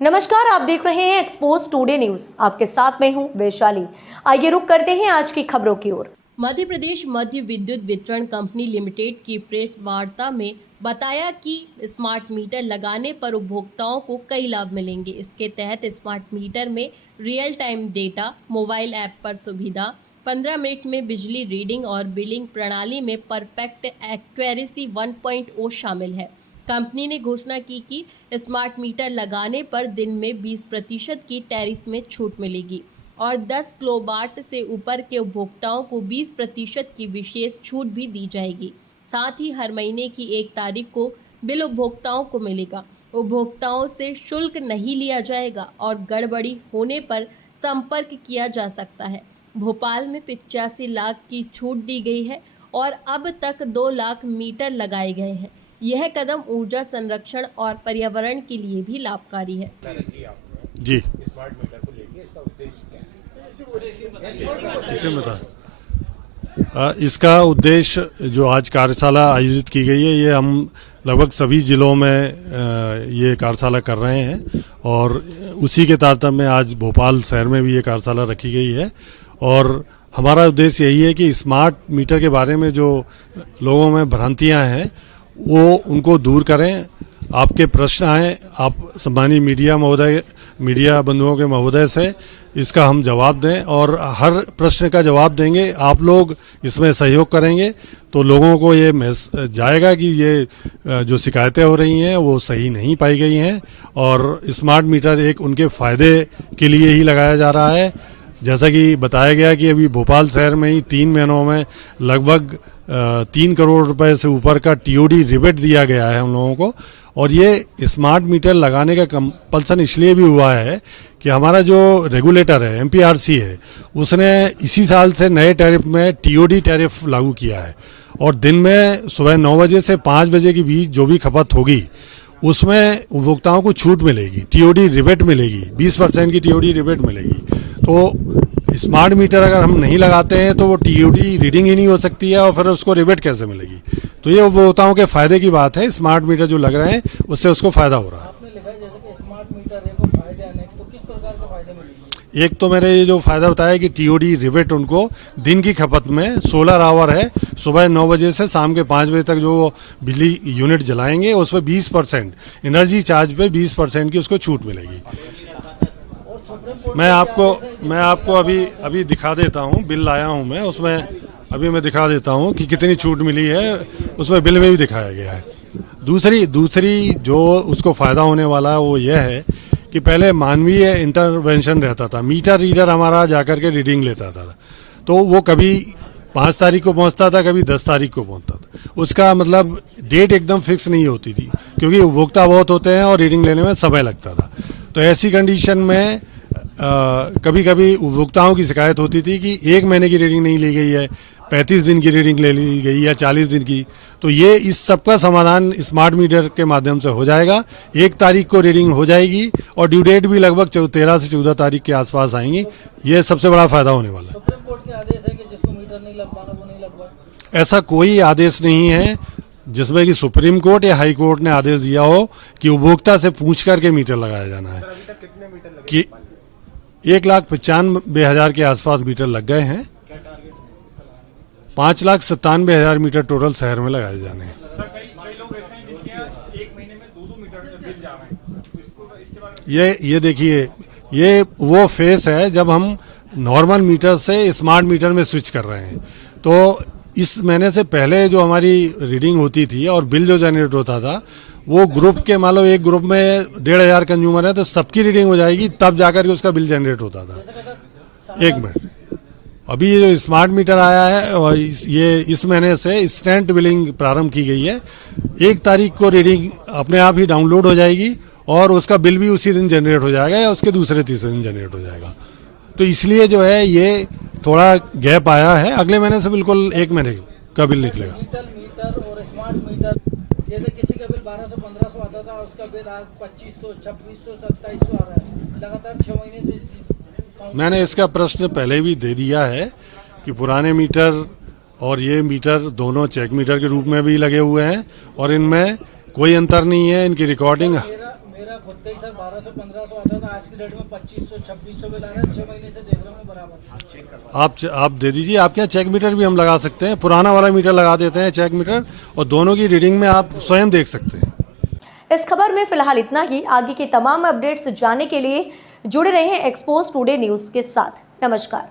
नमस्कार, आप देख रहे हैं एक्सपोज टुडे न्यूज। आपके साथ मैं हूं वैशाली। आइए रुक करते हैं आज की खबरों की ओर। मध्य प्रदेश मध्य विद्युत वितरण कंपनी लिमिटेड की प्रेस वार्ता में बताया कि स्मार्ट मीटर लगाने पर उपभोक्ताओं को कई लाभ मिलेंगे। इसके तहत स्मार्ट मीटर में real time data, mobile app पर सुविधा, 15 मिनट में बिजली रीडिंग और बिलिंग प्रणाली में परफेक्ट एक्यूरेसी 1.0 शामिल है। कंपनी ने घोषणा की कि स्मार्ट मीटर लगाने पर दिन में 20% की टैरिफ में छूट मिलेगी और 10 किलोवाट से ऊपर के उपभोक्ताओं को 20% की विशेष छूट भी दी जाएगी। साथ ही हर महीने की 1 तारीख को बिल उपभोक्ताओं को मिलेगा। उपभोक्ताओं से शुल्क नहीं लिया जाएगा और गड़बड़ी होने पर संपर्क किया जा सकता है। भोपाल में 85 लाख की छूट दी गई है और अब तक 2 लाख मीटर लगाए गए हैं। यह कदम ऊर्जा संरक्षण और पर्यावरण के लिए भी लाभकारी है। जी, स्मार्ट मीटर को लेके इसका उद्देश्य क्या है? इसे बता। इसका उद्देश्य जो आज कार्यशाला आयोजित की गई है, ये हम लगभग सभी जिलों में ये कार्यशाला कर रहे हैं और उसी के तारतम्य में आज भोपाल शहर में भी ये कार्यशाला रखी गई है। और हमारा उद्देश्य यही है कि स्मार्ट मीटर के बारे में जो लोगों में भ्रांतियां हैं वो उनको दूर करें। आपके प्रश्न आए, आप सम्मानीय मीडिया बंधुओं के महोदय से इसका हम जवाब दें और हर प्रश्न का जवाब देंगे। आप लोग इसमें सहयोग करेंगे तो लोगों को ये जाएगा कि ये जो शिकायतें हो रही हैं वो सही नहीं पाई गई हैं और स्मार्ट मीटर एक उनके फायदे के लिए ही लगाया जा रहा है। जैसा कि बताया गया कि अभी भोपाल शहर में ही 3 महीनों में लगभग 3 करोड़ रुपए से ऊपर का टीओडी रिबेट दिया गया है हम लोगों को। और ये स्मार्ट मीटर लगाने का कंपल्सन इसलिए भी हुआ है कि हमारा जो रेगुलेटर है एमपीआरसी है, उसने इसी साल से नए टैरिफ में टीओडी टैरिफ लागू किया है और दिन में सुबह 9 बजे से 5 बजे के बीच जो भी खपत होगी उसमें उपभोक्ताओं को छूट मिलेगी, टीओडी रिबेट मिलेगी, 20% की टीओडी रिबेट मिलेगी। तो स्मार्ट मीटर अगर हम नहीं लगाते हैं तो वो टीओडी रीडिंग ही नहीं हो सकती है और फिर उसको रिबेट कैसे मिलेगी। तो ये उपभोक्ताओं के फायदे की बात है। स्मार्ट मीटर जो लग रहे हैं उससे उसको फायदा हो रहा है। आपने लिखा है जैसे कि स्मार्ट मीटर है को फायदे आने, तो किस प्रकार के फायदे मिलेंगे? एक तो मैंने ये जो फायदा बताया कि टीओडी रिबेट उनको दिन की खपत में 16 आवर है, सुबह 9 बजे से शाम के 5 बजे तक जो बिजली यूनिट जलाएंगे उसमें 20% एनर्जी चार्ज पे 20% की उसको छूट मिलेगी। मैं आपको अभी दिखा देता हूँ, बिल लाया हूँ मैं, उसमें अभी मैं दिखा देता हूँ कि कितनी छूट मिली है, उसमें बिल में भी दिखाया गया है। दूसरी जो उसको फायदा होने वाला है वो यह है कि पहले मानवीय इंटरवेंशन रहता था। मीटर रीडर हमारा जाकर के रीडिंग लेता था तो वो कभी 5 तारीख को पहुंचता था, कभी 10 तारीख को पहुंचता था। उसका मतलब डेट एकदम फिक्स नहीं होती थी क्योंकि उपभोक्ता बहुत होते हैं और रीडिंग लेने में समय लगता था। तो ऐसी कंडीशन में कभी कभी उपभोक्ताओं की शिकायत होती थी कि 1 महीने की रीडिंग नहीं ली गई है, 35 दिन की रीडिंग ले ली गई या 40 दिन की। तो ये इस सब का समाधान स्मार्ट मीटर के माध्यम से हो जाएगा। 1 तारीख को रीडिंग हो जाएगी और ड्यू डेट भी लगभग 13 से 14 तारीख के आसपास आएंगी। ये सबसे बड़ा फायदा होने वाला है। सुप्रीम कोर्ट के आदेश है कि जिसको मीटर नहीं लगवाना वो नहीं लगवाए। ऐसा कोई आदेश नहीं है जिसमें कि सुप्रीम कोर्ट या हाई कोर्ट ने आदेश दिया हो कि उपभोक्ता से पूछ करके मीटर लगाया जाना है। अभी तक कितने मीटर लगे? कि 1,95,000 के आसपास मीटर लग गए हैं। 5,97,000 मीटर टोटल शहर में लगाए जाने हैं। कई लोग ऐसे हैं जिनके यहाँ 1 महीने में 2 मीटर बिल जा रहे हैं, इसके बारे में ये देखिए, ये वो फेस है जब हम नॉर्मल मीटर से स्मार्ट मीटर में स्विच कर रहे हैं। तो इस महीने से पहले जो हमारी रीडिंग होती थी और बिल जो जनरेट होता था वो ग्रुप के, मान लो एक ग्रुप में 1,500 कंज्यूमर है तो सबकी रीडिंग हो जाएगी, तब जाकर के उसका बिल जनरेट होता था। 1 मिनट, अभी ये जो स्मार्ट मीटर आया है और ये इस महीने से इंस्टेंट बिलिंग प्रारंभ की गई है। 1 तारीख को रीडिंग अपने आप ही डाउनलोड हो जाएगी और उसका बिल भी उसी दिन जनरेट हो जाएगा या उसके दूसरे तीसरे दिन जनरेट हो जाएगा। तो इसलिए जो है ये थोड़ा गैप आया है। अगले महीने से बिल्कुल 1 महीने का बिल निकलेगा। डिजिटल मीटर और स्मार्ट मीटर, जैसे किसी का बिल 1200-1500 आता था, उसका बिल आज 2500, 2600, 2700 आ रहा है। लगातार 6 महीने से मैंने इसका प्रश्न पहले भी दे दिया है कि पुराने मीटर और ये मीटर दोनों चेक मीटर के रूप में भी लगे हुए हैं और इनमें कोई अंतर नहीं है। इनकी रिकॉर्डिंग मेरा खुद का ही सर 1200-1500 आता था, आज की डेट में 2500-2600 बिल आ रहा है। 6 महीने से देख रहा हूँ बराबर। आप दे दीजिए, आपके यहाँ चेक मीटर भी हम लगा सकते हैं, पुराना वाला मीटर लगा देते हैं चेक मीटर, और दोनों की रीडिंग में आप स्वयं देख सकते हैं। इस खबर में फिलहाल इतना ही। आगे की तमाम अपडेट्स जानने के लिए जुड़े रहें एक्सपोज टुडे न्यूज के साथ। नमस्कार।